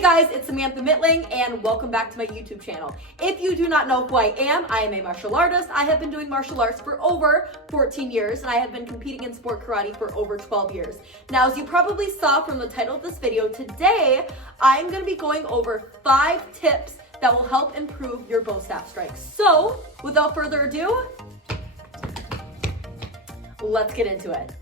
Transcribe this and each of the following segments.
Hey guys, it's Samantha Mitling and welcome back to my YouTube channel. If you do not know who I am a martial artist. I have been doing martial arts for over 14 years and I have been competing in sport karate for over 12 years. Now, as you probably saw from the title of this video, today I'm going to be going over 5 tips that will help improve your bow staff strikes. So, without further ado, let's get into it.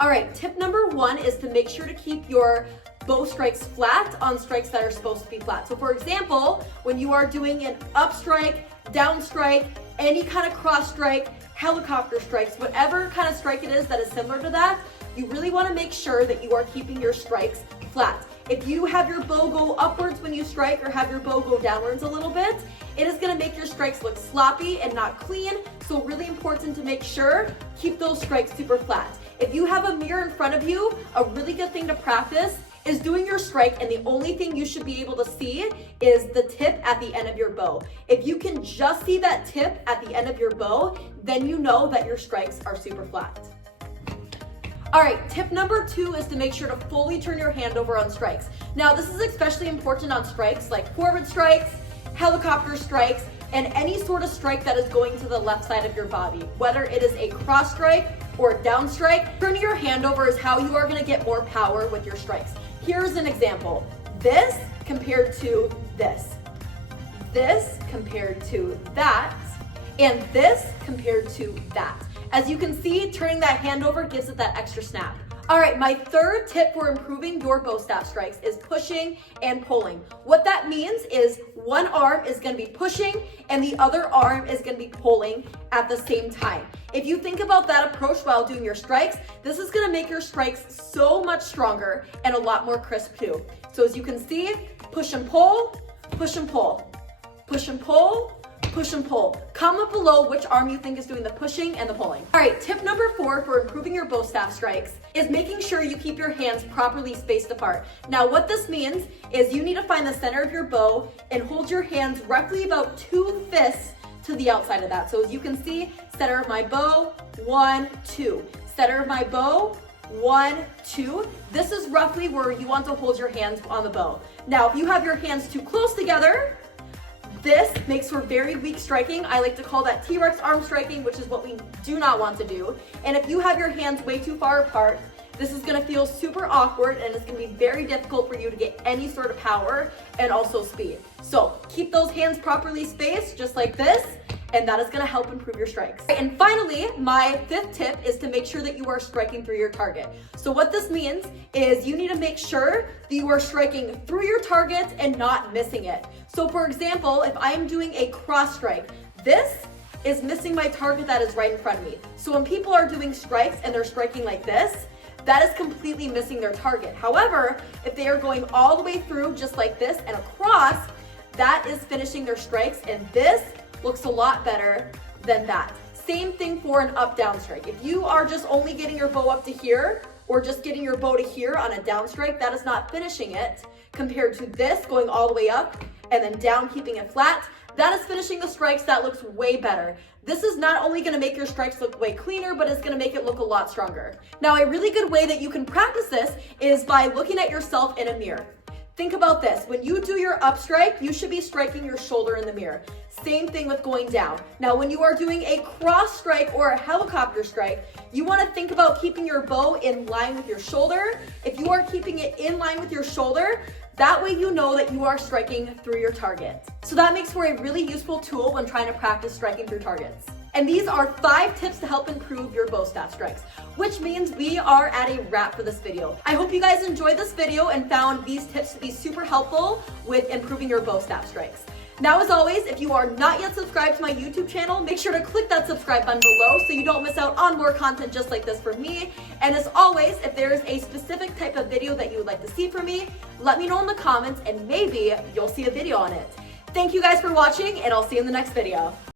All right, tip number 1 is to make sure to keep your bow strikes flat on strikes that are supposed to be flat. So for example, when you are doing an up strike, down strike, any kind of cross strike, helicopter strikes, whatever kind of strike it is that is similar to that, you really want to make sure that you are keeping your strikes flat. If you have your bow go upwards when you strike or have your bow go downwards a little bit, it is going to make your strikes look sloppy and not clean. So really important to make sure, keep those strikes super flat. If you have a mirror in front of you, a really good thing to practice is doing your strike, and the only thing you should be able to see is the tip at the end of your bow. If you can just see that tip at the end of your bow, then you know that your strikes are super flat. All right, tip number 2 is to make sure to fully turn your hand over on strikes. Now, this is especially important on strikes like forward strikes, helicopter strikes, and any sort of strike that is going to the left side of your body, whether it is a cross strike or a down strike. Turning your hand over is how you are going to get more power with your strikes. Here's an example. This compared to this. This compared to that. And this compared to that. As you can see, turning that hand over gives it that extra snap. All right, my third tip for improving your bow staff strikes is pushing and pulling. What that means is one arm is going to be pushing and the other arm is going to be pulling at the same time. If you think about that approach while doing your strikes, this is going to make your strikes so much stronger and a lot more crisp too. So as you can see, push and pull, push and pull, push and pull, push and pull. Comment below which arm you think is doing the pushing and the pulling. All right, tip number 4 for improving your bow staff strikes is making sure you keep your hands properly spaced apart. Now, what this means is you need to find the center of your bow and hold your hands roughly about 2 fists to the outside of that. So as you can see, center of my bow, 1, 2. Center of my bow, 1, 2. This is roughly where you want to hold your hands on the bow. Now, if you have your hands too close together, this makes for very weak striking. I like to call that T-Rex arm striking, which is what we do not want to do. And if you have your hands way too far apart, this is gonna feel super awkward and it's gonna be very difficult for you to get any sort of power and also speed. So keep those hands properly spaced, just like this, and that is gonna help improve your strikes. And finally, my 5th tip is to make sure that you are striking through your target. So what this means is you need to make sure that you are striking through your target and not missing it. So for example, if I am doing a cross strike, this is missing my target that is right in front of me. So when people are doing strikes and they're striking like this, that is completely missing their target. However, if they are going all the way through just like this and across, that is finishing their strikes, and this looks a lot better than that. Same thing for an up-down strike. If you are just only getting your bow up to here or just getting your bow to here on a down strike, that is not finishing it, compared to this going all the way up and then down, keeping it flat. That is finishing the strikes. That looks way better. This is not only going to make your strikes look way cleaner, but it's going to make it look a lot stronger. Now, a really good way that you can practice this is by looking at yourself in a mirror. Think about this. When you do your up strike, you should be striking your shoulder in the mirror. Same thing with going down. Now, when you are doing a cross strike or a helicopter strike, you want to think about keeping your bow in line with your shoulder. If you are keeping it in line with your shoulder, that way you know that you are striking through your target. So that makes for a really useful tool when trying to practice striking through targets. And these are 5 tips to help improve your bow staff strikes, which means we are at a wrap for this video. I hope you guys enjoyed this video and found these tips to be super helpful with improving your bow staff strikes. Now, as always, if you are not yet subscribed to my YouTube channel, make sure to click that subscribe button below so you don't miss out on more content just like this from me. And as always, if there is a specific type of video that you would like to see from me, let me know in the comments and maybe you'll see a video on it. Thank you guys for watching, and I'll see you in the next video.